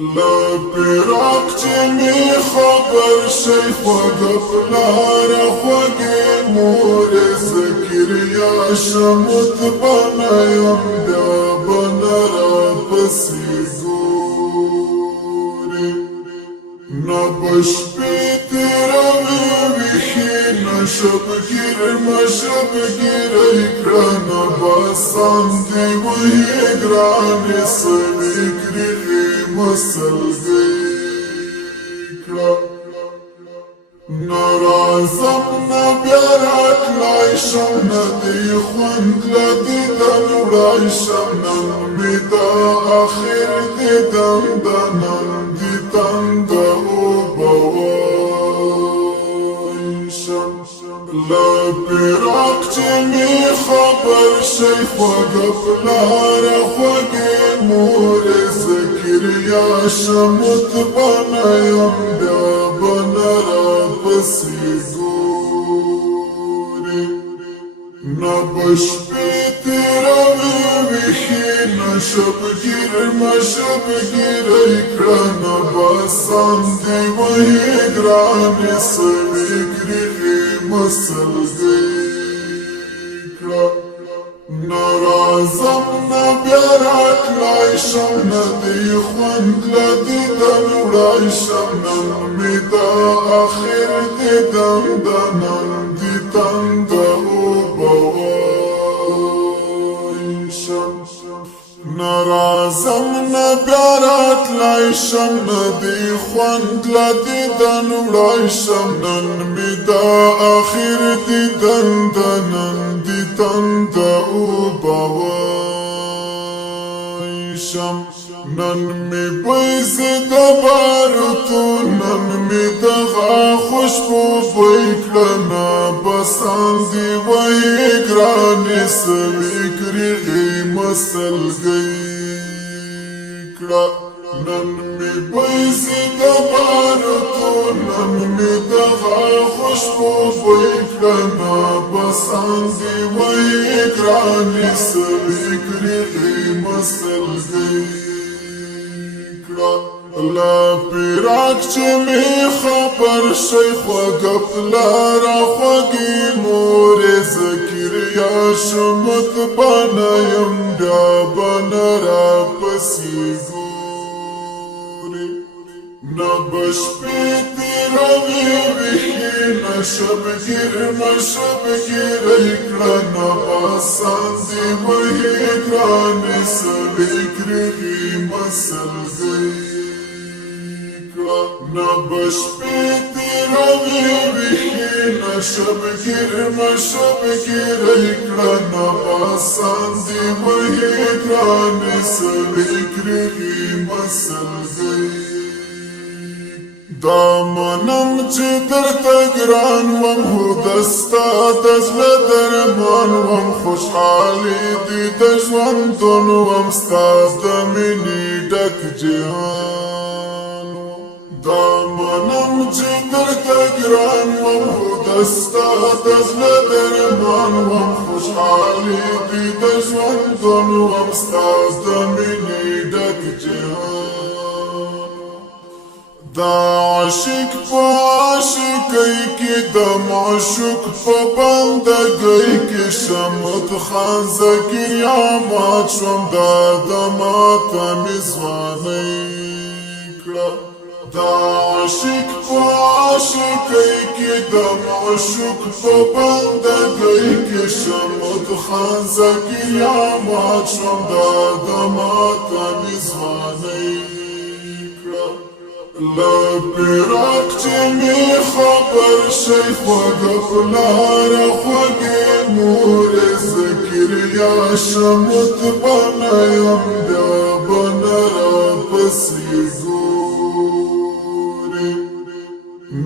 لا پیراک چه می خبر شی خوگا پلار خوگی مور زکریا شمت بنایم بیا بنرا پسی گوری نبش بیتی روی ویخی نشب گیر مشب گیر اکران باسان دی وی گرانی سوی گری مسل گیکلا نرازم نبیارک لایشم ندی خوند لدیدن رایشم نمیدا آخر دیدم دنم دیدن دا او بوایشم لا پیراک چه می خبر شی خوگا پلار خوگی مور زکریا شمت بنایم بیا بنرا پسی گوری نبش بیتی روی ویخی نشب گیر مشب گیر اکران باسان دی وی گرانی سوی گری مسل گیکلا نرازم نبیارک لایشم ندی خوند لدیدن رایشم نمیدا آخر دیدم دنم دیدن دا او بوایشم نرازم نبیارک لایشم ندی خوند لدیدن رایشم نمیدا آخر دیدن دنم دیدن دا او بوایشم نن می بیزی دبارتو نن می دغا خوشبو بیکلنا بسان دی وی گرانی سوی گریغی مسل گیکلا نن می بیزی دبارتو نن می دغا خوشبو بیکلنا بسان دی وی گرانی سوی گریغی مسل گیکلا لا پیراک چه می خبر شی خوگا پلارا خوگی مور زکریا شمت بنایم بیا بنرا پسی گوری نبش بیتی روی ویخی نشب گیر مشب گیر اکران باسان دی وی گرانی سوی گری مسل گیکلا نبش بیتی روی ویخی نشب گیر مشب گیر اکران باسان دی وی گرانی سوی گری مسل گیکلا دامنم چه در تگران وم هو دستا دزل درمان وم خوشحالی دی دجوان دون وم ستاز دمینی ڈک جهان دامنم چه در تگران وم هو دستا دزل درمان وم خوشحالی دی دجوان دون وم ستاز دمینی ڈک جهان دا عاشق پا عاشقی کی دا معشوق پا بندگی کی شمت خان زکریا مات شوم دا دماتا میزوانی کلا دا عاشق پا عاشقی کی دا معشوق پا بندگی کی شمت خان زکریا مات شوم دا دماتا میزوانی لا پیراک چه می خبر شی خوگا پلار خوگی مور زکریا شمت بنایم بیا بنرا پسی گوری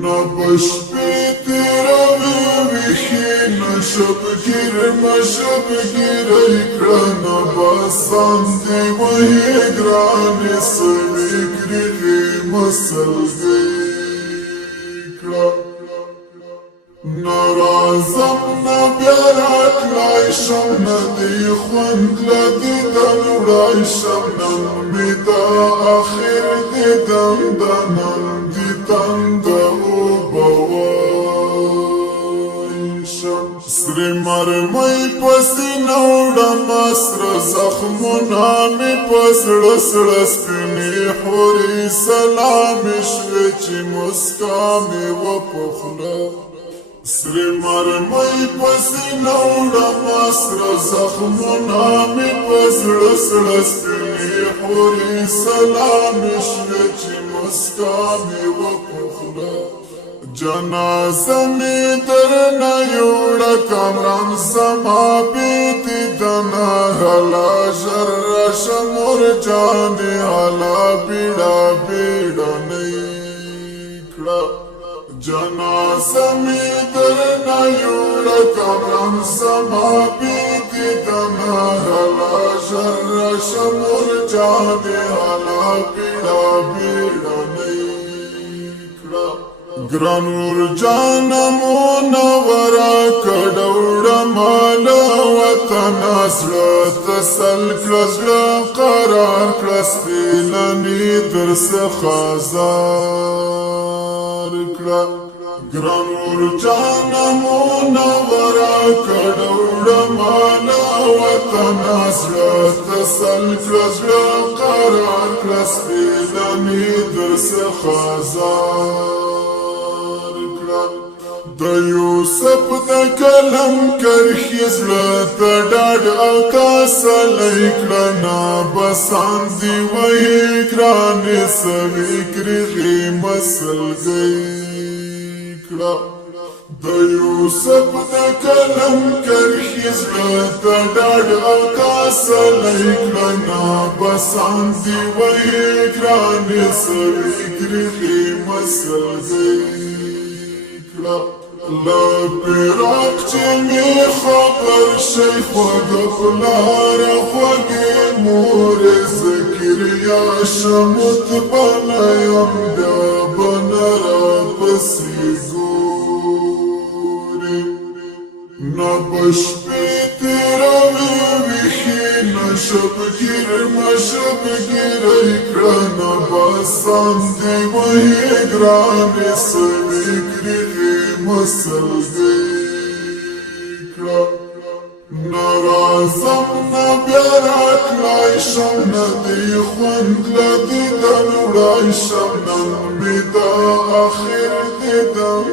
نبش بیتی روی ویخی نشب گیر مشب گیر اکران باسان دی وی گرانی سوی گری مسل گیکلا نرازم نبیارک لای شم ندی خوند لدیدن وړای شم نن می دا آخر دیدن د نن دیدن د اوبوای شم سری مرمی پسی نوڑم اسر زخمونا می پسڑ سڑ سپینی حوری سلامی شوی چی مسکامی و پخلا سری مرمی پسی نوڑم اسر زخمونا می پسڑ سڑ سپینی حوری سلامی شوی چی مسکامی و پخلا جنازه می درنا یوڑا کامران زما بیتی دنا حالا جر شمور جانی حالا بیڑا بیڑا نیکڑا جنازه می درنا یوڑا کامران زما بیتی دنا حالا جر شمور جانی حالا بیڑا بیڑا نیکڑا گرانور جانمو نورا کډوړه مال وطن اسړه تسل کړه قرار کړه سپینانی در څخه زار کړه گرانور جانمو نورا کډوړه مال وطن اسړه تسل کړه قرار کړه سپینانی در څخه زار د یوسف د کلم کرخیز لته ډاډ او تسلی کړه بسان دی وای ګرانې سوي کرغې مسلګۍ کړه د یوسف د کلم کرخیز لته ډاډ او تسلی کړه بسان دی وای ګرانې سوي کرغې مسلګۍ کړه لا پیراک چی می خبر شی خوگ پلار خوگی مور زکریا شمت بنایم دا بنرا بسی گوری نبش پی تیرا ویخی نشب گیر مشب گیر اکران باسان دی وحی گران سوی گریغی مسلګۍ کړه ناراضم نه بیا راتلای شم ندی خوند لدیدن وړای شم نن می دا آخر دیدن